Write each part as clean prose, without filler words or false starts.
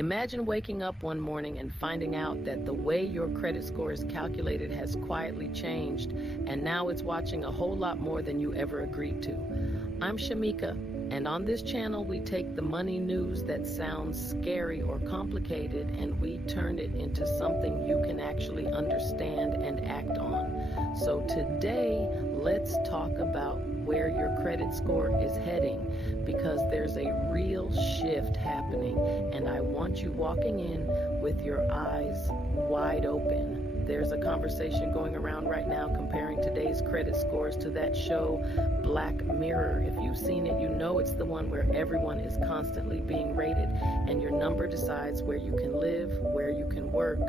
Imagine waking up one morning and finding out that the way your credit score is calculated has quietly changed, and now it's watching a whole lot more than you ever agreed to. I'm Shamika, and on this channel we take the money news that sounds scary or complicated and we turn it into something you can actually understand and act on. So today, let's talk about where your credit score is heading, because there's a real shift happening, and I want you walking in with your eyes wide open. There's a conversation going around right now comparing today's credit scores to that show Black Mirror. If you've seen it, you know it's the one where everyone is constantly being rated, and your number decides where you can live, where you can work,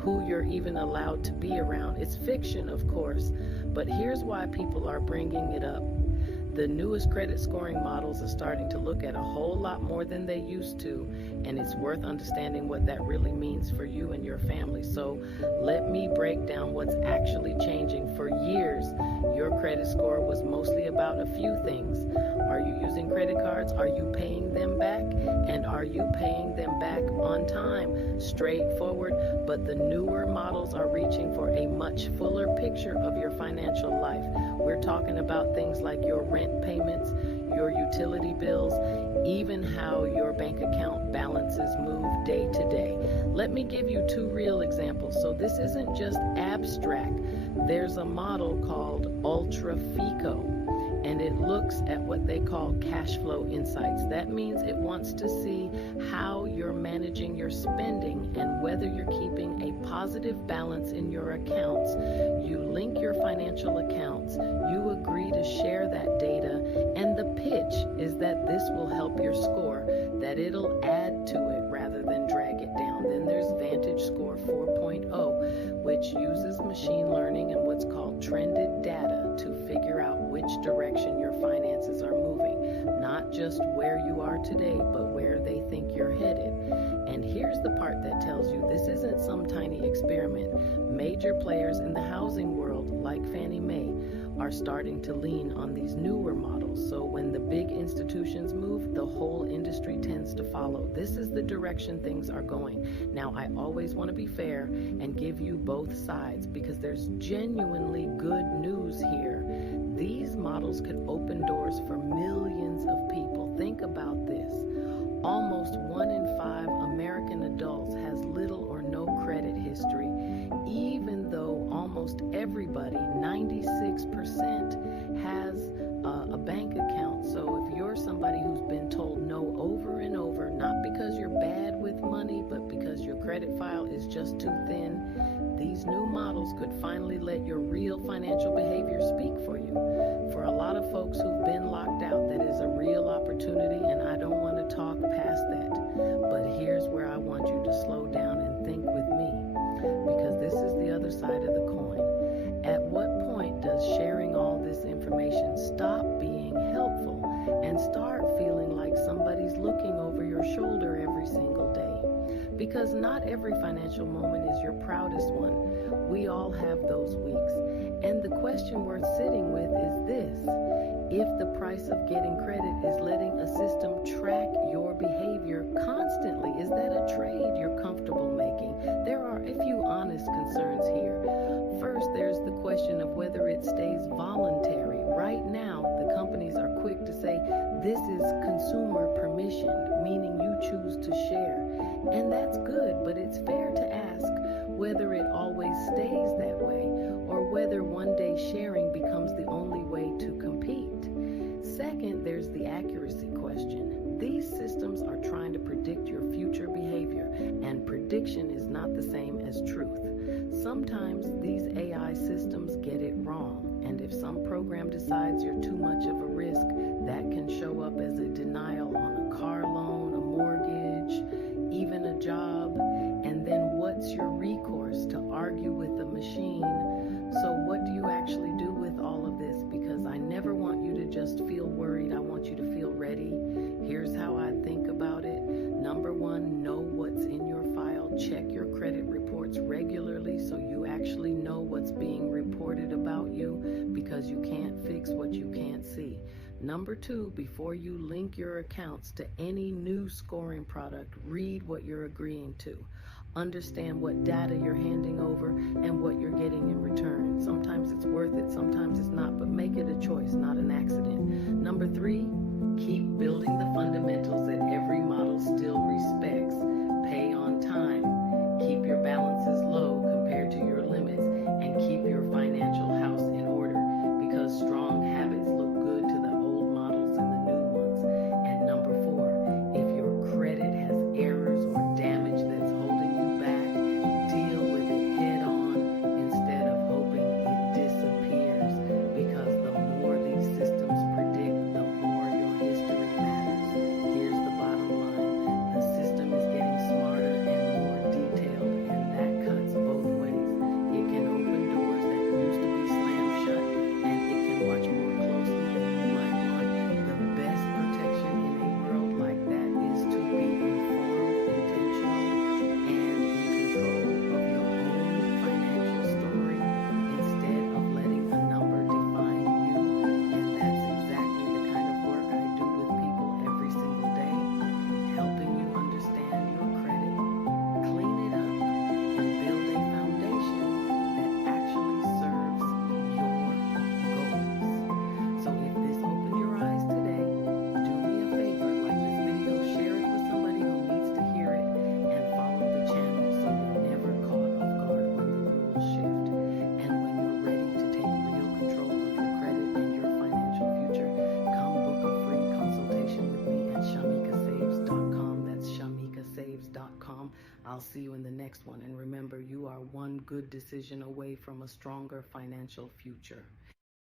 who you're even allowed to be around. It's fiction, of course, but here's why people are bringing it up. The newest credit scoring models are starting to look at a whole lot more than they used to, and it's worth understanding what that really means for you and your family. So let me break down what's actually changing. For years, your credit score was mostly about a few things. Are you using credit cards? Are you paying them back? And are you paying them back on time? Straightforward, but the newer models are reaching for a much fuller picture of your financial life. We're talking about things like your rent payments, your utility bills, even how your bank account balances move day to day. Let me give you two real examples. So this isn't just abstract. There's a model called Ultra FICO, and it looks at what they call cash flow insights. That means it wants to see how you're managing your spending and whether you're keeping a positive balance in your accounts. You link your financial accounts, you agree to share that data, and the pitch is that this will help your score, that it'll add to it rather than drag it down. Then there's Vantage Score 4.0, which uses machine learning and what's called trended data to figure out which direction your finances are moving, not just where you are today, but where they think you're headed. And here's the part that tells you this isn't some tiny experiment. Major players in the housing world, like Fannie Mae, are starting to lean on these newer models. So when the big institutions move, the whole industry tends to follow. This is the direction things are going. Now, I always want to be fair and give you both sides, because there's genuinely good news here. These models could open doors for millions of people. Think about this. Almost 1 in 5 American adults has little or no credit history, even though almost everybody, 96%, has a bank account. So if you're somebody who's been told no over and over, not because you're bad with money, but because your credit file is just too thin, these new models could finally let your real financial behavior speak for you. For a lot of folks who've been locked out, that is a real opportunity, and I don't want to talk past that. But here's where I want you to slow down and think with me, because this is the other side of the coin. At what point does sharing all this information stop being helpful and start feeling like somebody's looking over your shoulder every single day? Because not every financial moment is your proudest one. We all have those weeks. And the question worth sitting with is this: if the price of getting credit is letting a system track your behavior constantly, is that a trade you're comfortable making? There are a few honest concerns here. First, there's the question of whether it stays voluntary. Right now, the companies are quick to say this is consumer permissioned, meaning you choose to share. And that's good, but it's fair to ask whether it always stays that way, or whether one day sharing becomes the only way to compete. Second, there's the accuracy question. These systems are trying to predict your future behavior, and prediction is not the same as truth. Sometimes these AI systems get it wrong, and if some program decides you're too much of a risk, that can show up as a denial on a car loan, a mortgage, even a job. And then what's your recourse? To argue with the machine. So what do you actually do with all of this? Because I never want you to just feel worried. I want you to feel ready. Here's how I think about it. Number one, know what's in your file. Check your credit reports regularly so you actually know what's being reported about you, because you can't fix what you can't see. Number 2, before you link your accounts to any new scoring product, read what you're agreeing to. Understand what data you're handing over and what you're getting in return. Sometimes it's worth it, sometimes it's not, but make it a choice, not an accident. Number 3, keep building the fundamentals that every model still respects. Pay on time, keep your balances low compared to your limits, and keep your financial house in order, because strong habits look good to the old models and the new ones. And number 4, if your credit has errors or damage that's holding you back, deal with it head on instead of hoping it disappears, because the more these systems predict, the more your history matters. Here's the bottom line: the system is getting smarter and more detailed, and that cuts both ways. It can open doors that used to be slammed shut, and it can watch more closely than you might want. The best protection in a world like that is to be informed, intentional, and in control of your own financial story instead of letting a number define you. And that's exactly the kind of work I do with people every single day, helping you understand your credit, clean it up, and build a foundation that actually serves your goals. So if this opened your eyes today, do me a favor, like this video, share it with somebody who needs to hear it, and follow the channel so you're never caught off guard when the rules shift. And when you're ready to take real control of your credit and your financial future, come book a free consultation with me at shamikasaves.com. That's shamikasaves.com. I'll see you in the next one. And remember, you are one good decision away from a stronger financial future.